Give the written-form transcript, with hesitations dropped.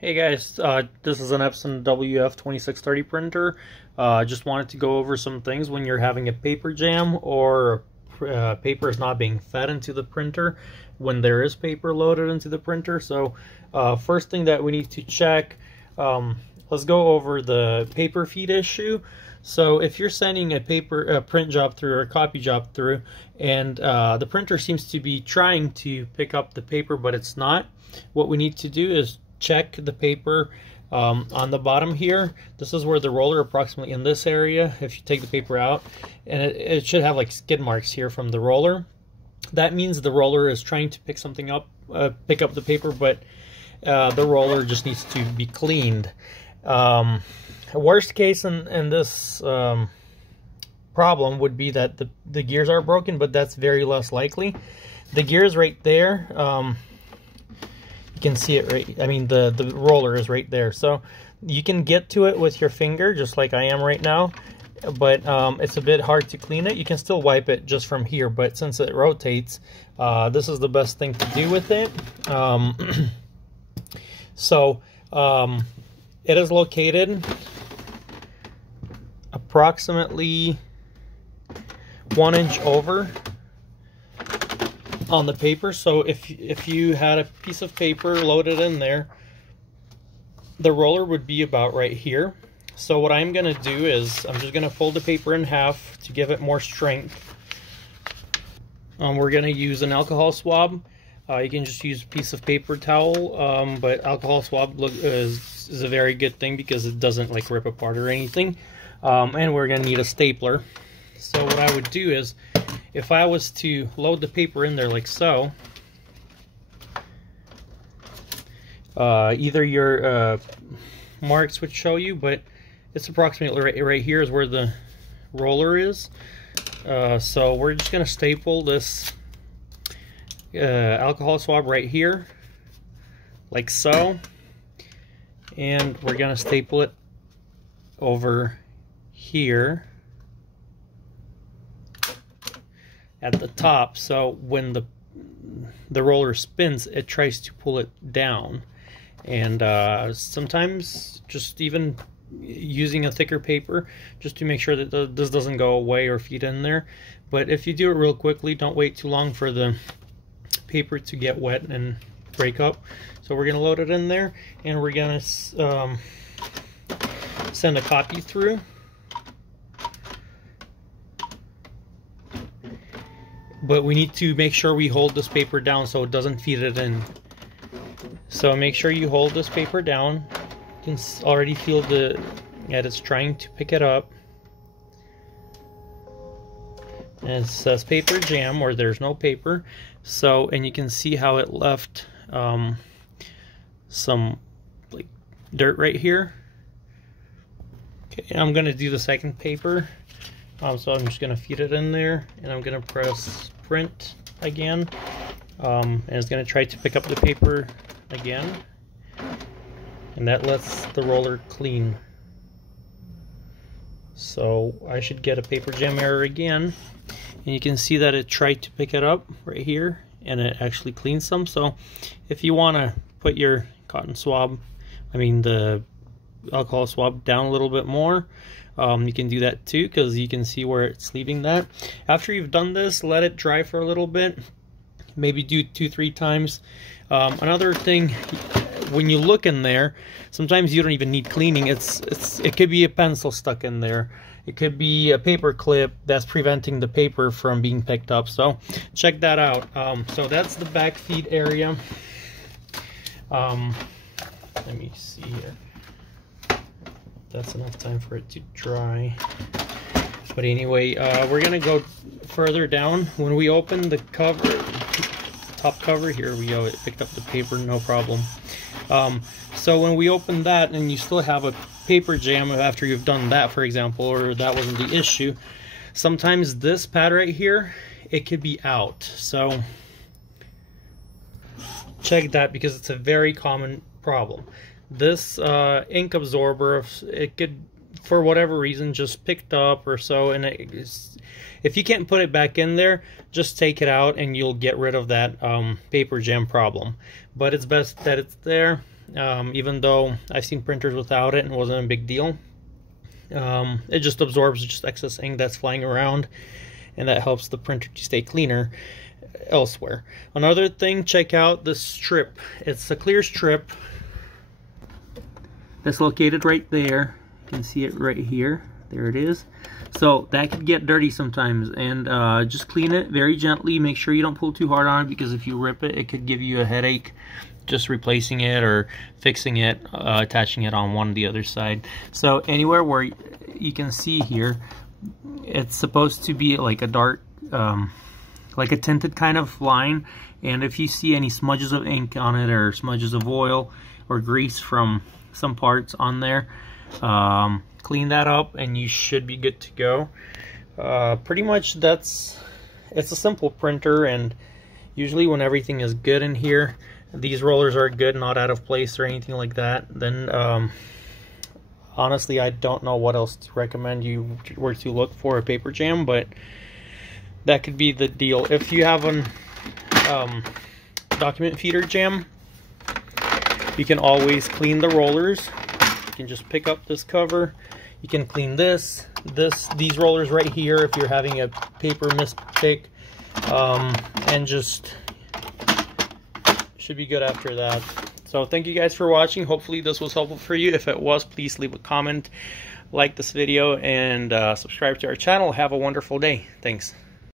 Hey guys, this is an Epson WF-2630 printer. Just wanted to go over some things when you're having a paper jam or paper is not being fed into the printer when there is paper loaded into the printer. So first thing that we need to check, let's go over the paper feed issue. So if you're sending a print job through or a copy job through and the printer seems to be trying to pick up the paper but it's not, what we need to do is check the paper on the bottom here. This is where the roller, approximately in this area, if you take the paper out, and it should have like skid marks here from the roller. That means the roller is trying to pick something up, pick up the paper, but the roller just needs to be cleaned. Worst case in this problem would be that the gears are broken, but that's very less likely. The gears right there, you can see it right, I mean the roller is right there, so you can get to it with your finger just like I am right now, but it's a bit hard to clean it. You can still wipe it just from here, but since it rotates, this is the best thing to do with it. It is located approximately 1 inch over on the paper. So if you had a piece of paper loaded in there, the roller would be about right here. So what I'm gonna do is I'm just gonna fold the paper in half to give it more strength. We're gonna use an alcohol swab. You can just use a piece of paper towel, but alcohol swab is a very good thing because it doesn't like rip apart or anything. And we're gonna need a stapler. So what I would do is, if I was to load the paper in there like so, either your marks would show you, but it's approximately right here is where the roller is. So we're just going to staple this alcohol swab right here, like so, and we're going to staple it over here at the top, so when the roller spins, it tries to pull it down. And sometimes just even using a thicker paper just to make sure that this doesn't go away or feed in there. But if you do it real quickly, don't wait too long for the paper to get wet and break up. So we're gonna load it in there, and we're gonna send a copy through. But we need to make sure we hold this paper down so it doesn't feed it in. So make sure you hold this paper down. You can already feel that it's trying to pick it up. And it says paper jam, or there's no paper. So, and you can see how it left some like dirt right here. Okay, I'm gonna do the second paper. So I'm just going to feed it in there, and I'm going to press print again, and it's going to try to pick up the paper again, and that lets the roller clean. So I should get a paper jam error again, and you can see that it tried to pick it up right here, and it actually cleans some. So if you want to put your cotton swab, the alcohol swab down a little bit more, you can do that too, because you can see where it's leaving that. After you've done this, let it dry for a little bit, maybe do 2-3 times. Another thing, when you look in there, sometimes you don't even need cleaning. It could be a pencil stuck in there, it could be a paper clip that's preventing the paper from being picked up. So check that out. So that's the back feed area. Let me see here. That's enough time for it to dry. But anyway, we're gonna go further down. When we open the cover, top cover, here we go, it picked up the paper, no problem. So when we open that and you still have a paper jam after you've done that, for example, or that wasn't the issue, sometimes this pad right here, it could be out. So check that, because it's a very common problem. This ink absorber, it could, for whatever reason, just picked up or so, and if you can't put it back in there, just take it out and you'll get rid of that paper jam problem. But it's best that it's there. even though I've seen printers without it and it wasn't a big deal. It just absorbs just excess ink that's flying around, and that helps the printer to stay cleaner elsewhere. Another thing, check out the strip. It's a clear strip that's located right there. You can see it right here. There it is. So that could get dirty sometimes, and just clean it very gently. Make sure you don't pull too hard on it, because if you rip it, it could give you a headache just replacing it or fixing it, attaching it on one or the other side. So anywhere where you can see here, it's supposed to be like a dark, like a tinted kind of line, and if you see any smudges of ink on it or smudges of oil or grease from some parts on there, clean that up and you should be good to go. Pretty much it's a simple printer, and usually when everything is good in here, these rollers are good, not out of place or anything like that, then honestly I don't know what else to recommend you were to look for a paper jam, but that could be the deal. If you have an document feeder jam, you can always clean the rollers. You can just pick up this cover, you can clean these rollers right here if you're having a paper mistake, and just should be good after that. So thank you guys for watching. Hopefully this was helpful for you. If it was, please leave a comment, like this video, and subscribe to our channel. Have a wonderful day. Thanks.